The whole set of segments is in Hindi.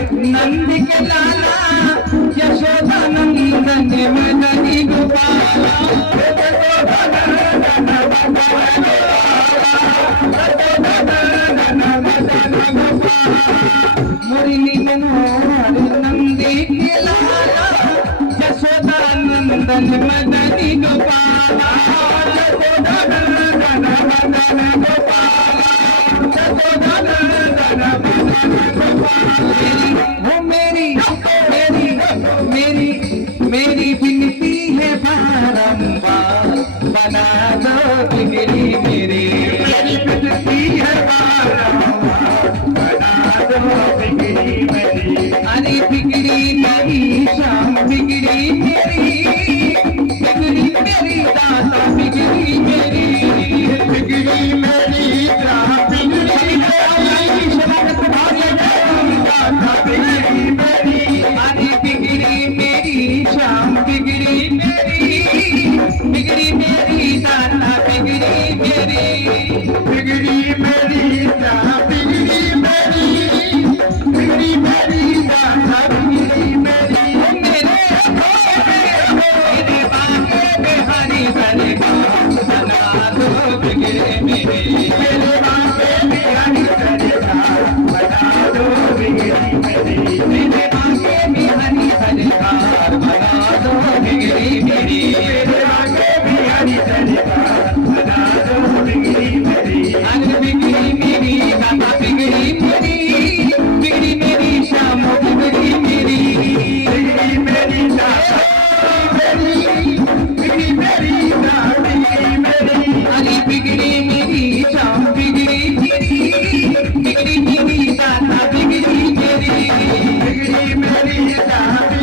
नंद के लाला यशोदा नंदन मदनी गोपाला मुरली मनोहर नंदी के लाला यशोदा नंदन मदनी गोपाला यशोदा नंदन मदन गोपाला यशोदा नंदन मदन गोपाला। वो मेरी मेरी मेरी मेरी बिनती है बारंबार बना दो बिगड़ी मेरी बिनती है बारंबार बना दो बिगड़ी मेरी। अरे बिगड़ी मेरी शाम बिगड़ी मेरी दाता बिगड़ी मेरी बिगड़ी मेरी दाता बिगड़ी मेरी दाता बिगड़ी मेरी। अरे बिगड़ी मेरी शाम बिगड़ी मेरी दाता बिगड़ी मेरी बिगड़ी मेरी दाता बिगड़ी मेरी दाता बिगड़ी मेरी। मेरे बागे में हरी सरकार बना दो बिगड़े मेरे मेरे बागे में हरी सरकार बना दो बिगड़ी मेरी मेरे बागे में हरी सरकार बना दो बिगड़ी मेरी मेरे बागे में हरी सरकार बना दो बिगड़ी मेरी। अगर बिगड़ी मेरी दाता बिगड़ी मेरी शाम बिगड़ी मेरी बिगड़ी मेरी दाता बिगड़ी मेरी दाता बिगड़ी मेरी। अरे बिगड़ी मेरी शाम बिगड़ी मेरी दाता बिगड़ी मेरी बिगड़ी मेरी दाता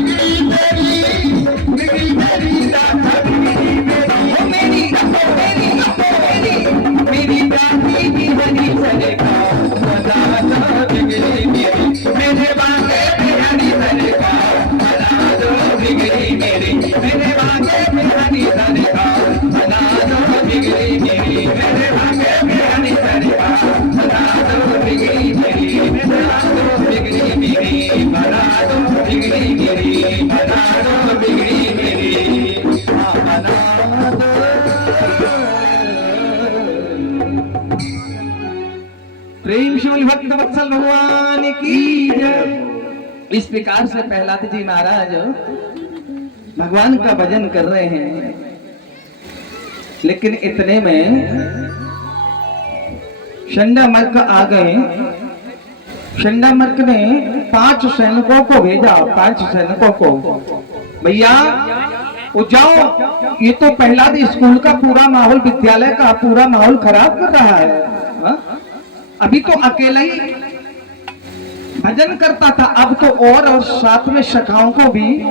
बिगड़ी मेरी दाता बिगड़ी मेरी। ओ मेरी दाती की हरी सरकार बना दो बिगड़ी मेरी मेरे बागे में हरी सरकार बना दो बिगड़ी मेरी मेरे बागे में हरी सरकार बना दो बिगड़ी मेरी मेरे बागे में हरी सरकार बना दो बिगड़ी मेरी मेरे बागे बिगड़ी मेरी बना दो बिगड़ी मेरी बना दो बिगड़ी मेरी बना दो। प्रेम शिवल भक्त वत्सल भगवान की जय। इस प्रकार से प्रहलाद जी महाराज भगवान का भजन कर रहे हैं, लेकिन इतने में शंडामर्क आ गए। शंडामर्क ने 5 सैनिकों को भेजा, 5 सैनिकों को, भैया वो जाओ, ये तो प्रहलाद स्कूल का पूरा माहौल, विद्यालय का पूरा माहौल खराब कर रहा है। अभी तो अकेला ही भजन करता था, अब तो और साथ में सखाओं को भी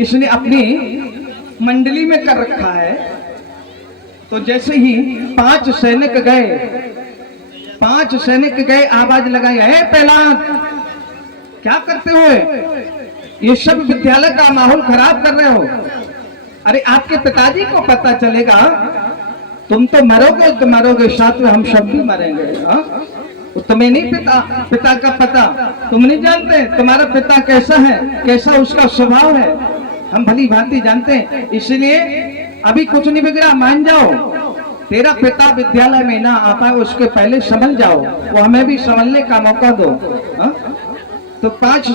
इसने अपनी मंडली में कर रखा है। तो जैसे ही 5 सैनिक गए, आवाज लगाई, है प्रहलाद क्या करते हो, ये सब विद्यालय का माहौल खराब कर रहे हो। अरे आपके पिताजी को पता चलेगा तुम तो मरोगे, तो मरोगे, साथ में हम सब भी मरेंगे। तुम्हें नहीं पिता का पता, तुम नहीं जानते तुम्हारा पिता कैसा है, कैसा उसका स्वभाव है, हम भली भांति जानते हैं। इसलिए अभी कुछ नहीं बिगड़ा, मान जाओ, तेरा पिता विद्यालय में ना आ पाए उसके पहले संभल जाओ, वो हमें भी संभलने का मौका दो। तो 5